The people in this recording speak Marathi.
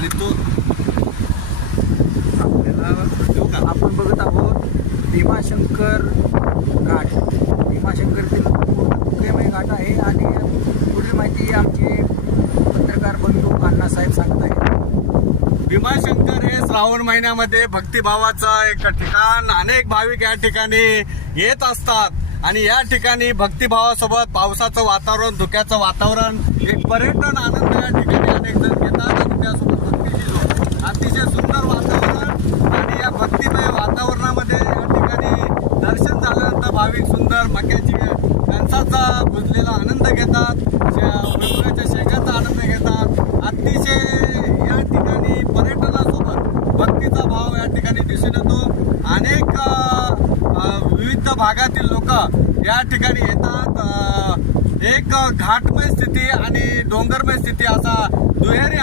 आणि तो आपण बघत आहोत भीमाशंकर घाट. भीमाशंकरतील प्रेमय घाट आहे आणि पुढील माहिती आमचे पत्रकार बंधू अण्णासाहेब सांगत आहेत. भीमाशंकर हे श्रावण महिन्यामध्ये भक्तिभावाचं एक ठिकाण. अनेक भाविक या ठिकाणी येत असतात आणि या ठिकाणी भक्तिभावासोबत पावसाचं वातावरण, धुक्याचं वातावरण, एक पर्यटन आनंद या ठिकाणी अनेक जण घेतात आणि त्यासोबत भक्तीची जोड. अतिशय सुंदर वातावरण आणि या भक्तिमय वातावरणामध्ये या ठिकाणी दर्शन झाल्यानंतर भाविक सुंदर मक्याची कणसाचा भुजलेला आनंद घेतात, भुईमुगाच्या शेंगाचा आनंद घेतात. अतिशय या ठिकाणी पर्यटनासोबत भक्तीचा भाव या ठिकाणी दिसून येतो. अनेक विविध भागातील लोक या ठिकाणी येतात. एक घाटमय स्थिती आणि डोंगरमय स्थिती असा दुहेरी